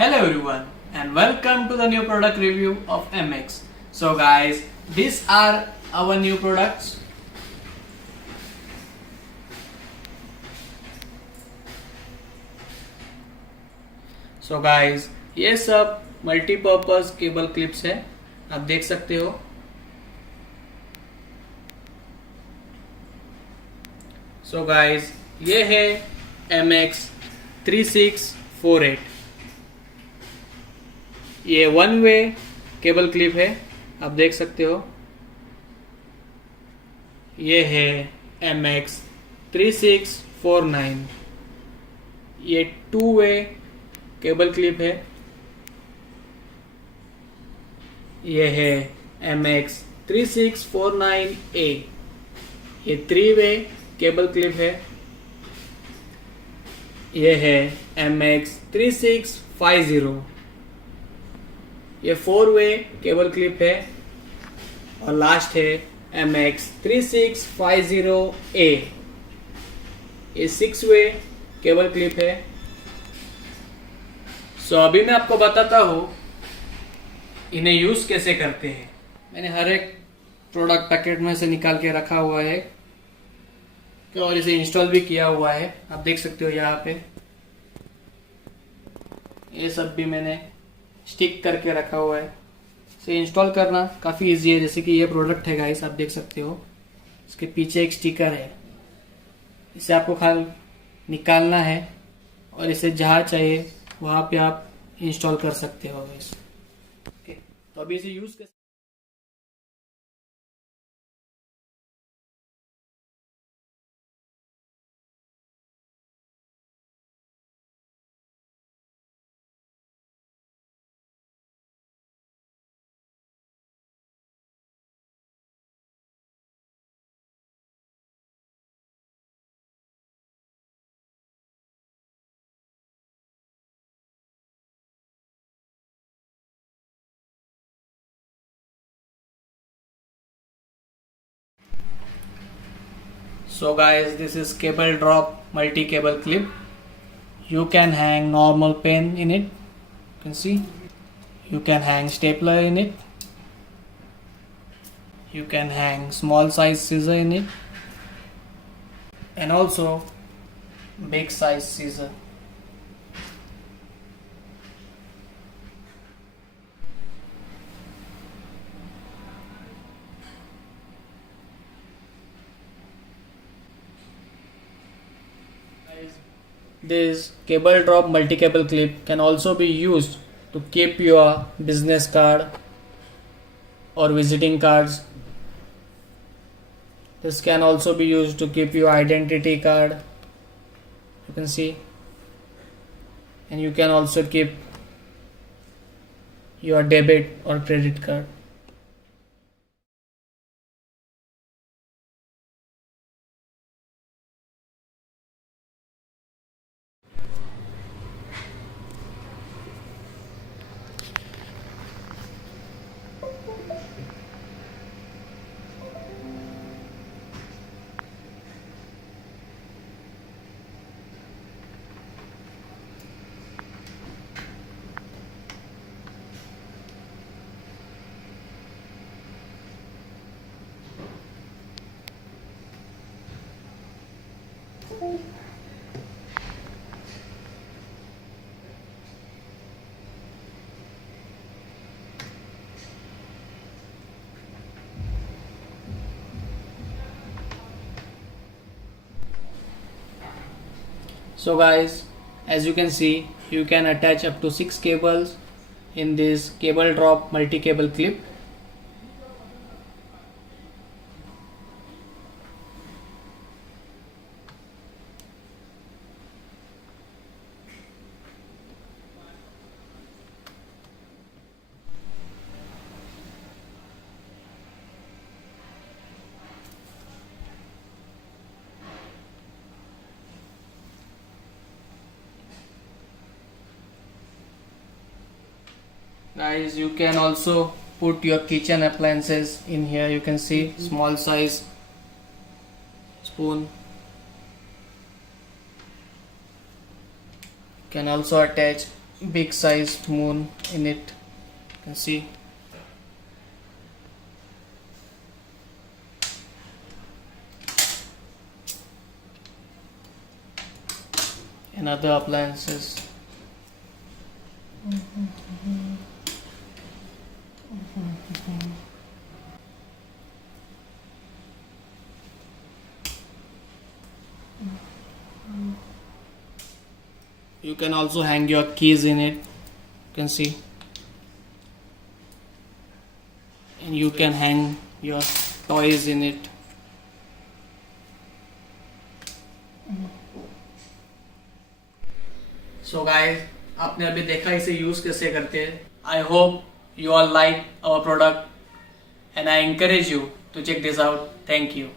Hello everyone and welcome to the new product review of MX. So guys, these are our new products. So guys, ये सब multipurpose cable clips है, आप देख सकते हो. So guys, ये है MX 3648. ये वन वे केबल क्लिप है, आप देख सकते हो. ये है MX 3649. ये टू वे केबल क्लिप है. ये है MX 3649A. ये थ्री वे केबल क्लिप है. ये है MX 3650. ये फोर वे केबल क्लिप है. और लास्ट है MX 3650A. ये सिक्स वे केबल क्लिप है. सो अभी मैं आपको बताता हूँ इन्हें यूज कैसे करते हैं. मैंने हर एक प्रोडक्ट पैकेट में से निकाल के रखा हुआ है और इसे इंस्टॉल भी किया हुआ है, आप देख सकते हो यहाँ पे. ये सब भी मैंने स्टिक करके रखा हुआ है. इसे इंस्टॉल करना काफ़ी इजी है. जैसे कि ये प्रोडक्ट है गाइस, आप देख सकते हो. इसके पीछे एक स्टिकर है, इसे आपको खाली निकालना है और इसे जहाँ चाहिए वहाँ पे आप इंस्टॉल कर सकते हो गाइस. ओके, तो अभी इसे यूज कर. So guys, this is CableDrop Multi cable clip. You can hang normal pen in it. You can see. You can hang stapler in it. You can hang small size scissor in it. And also big size scissor. This CableDrop multi cable clip can also be used to keep your business card or visiting cards. This can also be used to keep your identity card. You can see. And you can also keep your debit or credit card. So guys, as you can see, you can attach up to 6 cables in this CableDrop multi cable clip. Guys, you can also put your kitchen appliances in here. You can see small size spoon. Can also attach big size moon in it. You can see. And other appliances. You can also hang your keys in it. You can see. And you can hang your toys in it. So guys, आपने अभी देखा इसे use कैसे करते हैं. I hope you all like our product and I encourage you to check this out. Thank you.